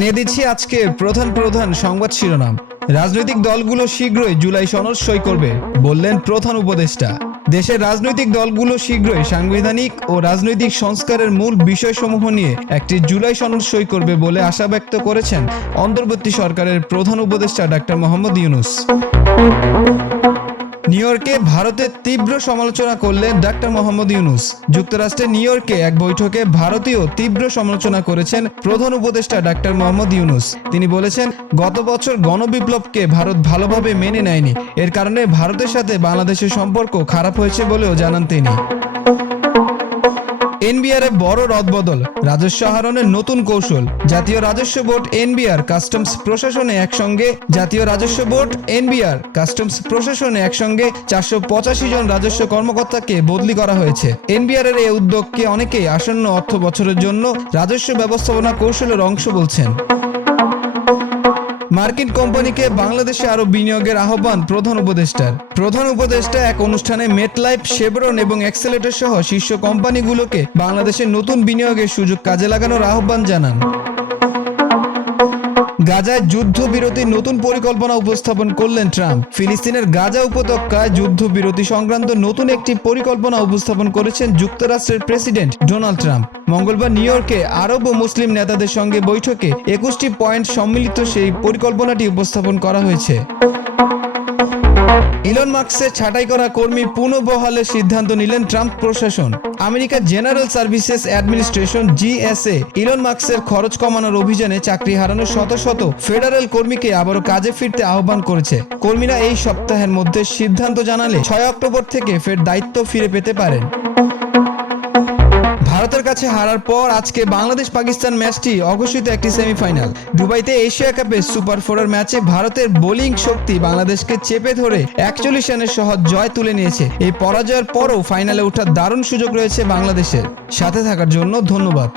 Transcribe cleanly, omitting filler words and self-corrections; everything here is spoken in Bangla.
জানিয়ে দিচ্ছি আজকে প্রধান সংবাদ শিরোনাম। রাজনৈতিক দলগুলো শীঘ্রই জুলাই সনদ সই করবে, বললেন প্রধান উপদেষ্টা। দেশের রাজনৈতিক দলগুলো শীঘ্রই সাংবিধানিক ও রাজনৈতিক সংস্কারের মূল বিষয়সমূহ নিয়ে একটি জুলাই সনদ সই করবে বলে আশা ব্যক্ত করেছেন অন্তর্বর্তী সরকারের প্রধান উপদেষ্টা ডাক্তার মোহাম্মদ ইউনূস। নিউ ইয়র্কে ভারতের তীব্র সমালোচনা করলেন ডাক্তার মোহাম্মদ ইউনূস। যুক্তরাষ্ট্রের নিউ ইয়র্কে এক বৈঠকে ভারতীয় তীব্র সমালোচনা করেছেন প্রধান উপদেষ্টা ডাক্তার মোহাম্মদ ইউনূস। তিনি বলেছেন, গত বছর গণবিপ্লবকে ভারত ভালোভাবে মেনে নেয়নি, এর কারণে ভারতের সাথে বাংলাদেশের সম্পর্ক খারাপ হয়েছে বলেও জানান তিনি। এনবিআর এ বড় রদবদল, রাজস্ব আহরণের নতুন কৌশল। জাতীয় রাজস্ব বোর্ড এনবিআর কাস্টমস প্রশাসনে একসঙ্গে 485 জন রাজস্ব কর্মকর্তাকে বদলি করা হয়েছে। এনবিআর এর এই উদ্যোগকে অনেকেই আসন্ন অর্থ বছরের জন্য রাজস্ব ব্যবস্থাপনা কৌশলের অংশ বলছেন। মার্কিন কোম্পানিকে বাংলাদেশে আরো বিনিয়োগের আহ্বান প্রধান উপদেষ্টা এক অনুষ্ঠানে মেটলাইফ, শেভরন এবং এক্সেলেটর সহ শীর্ষ কোম্পানিগুলোকে বাংলাদেশে নতুন বিনিয়োগের সুযোগ কাজে লাগানোর আহ্বান জানান। গাজায় যুদ্ধবিরতির নতুন পরিকল্পনা উপস্থাপন করলেন ট্রাম্প। ফিলিস্তিনের গাজা উপত্যকায় যুদ্ধবিরতি সংক্রান্ত নতুন একটি পরিকল্পনা উপস্থাপন করেছেন যুক্তরাষ্ট্রের প্রেসিডেন্ট ডোনাল্ড ট্রাম্প। মঙ্গলবার নিউ ইয়র্কে আরব ও মুসলিম নেতাদের সঙ্গে বৈঠকে 21টি পয়েন্ট সম্মিলিত সেই পরিকল্পনাটি উপস্থাপন করা হয়েছে। ইলন মাস্কের ছাঁটাই করা কর্মী পুনঃবহালের সিদ্ধান্ত নিলেন ট্রাম্প প্রশাসন। আমেরিকার general services administration GSA Elon মাস্কের খরচ কমানোর অভিযানে চাকরি হারানো শত শত ফেডারেল কর্মীকে আবারও কাজে ফিরতে আহ্বান করেছে। কর্মীরা এই সপ্তাহের মধ্যে সিদ্ধান্ত জানালে 6 অক্টোবর থেকে ফের দায়িত্ব ফিরে পেতে পারেন। ভারতের কাছে হারার পর আজকে বাংলাদেশ পাকিস্তান ম্যাচটি অঘোষিত একটি সেমিফাইনাল। দুবাইতে এশিয়া কাপে সুপার 4 ম্যাচে ভারতের বোলিং শক্তি বাংলাদেশকে চেপে ধরে 41 রানের সহজ জয় তুলে নিয়েছে। এই পরাজয়ের পরও ফাইনালে ওঠার দারুণ সুযোগ রয়েছে বাংলাদেশের। সাথে থাকার জন্য ধন্যবাদ।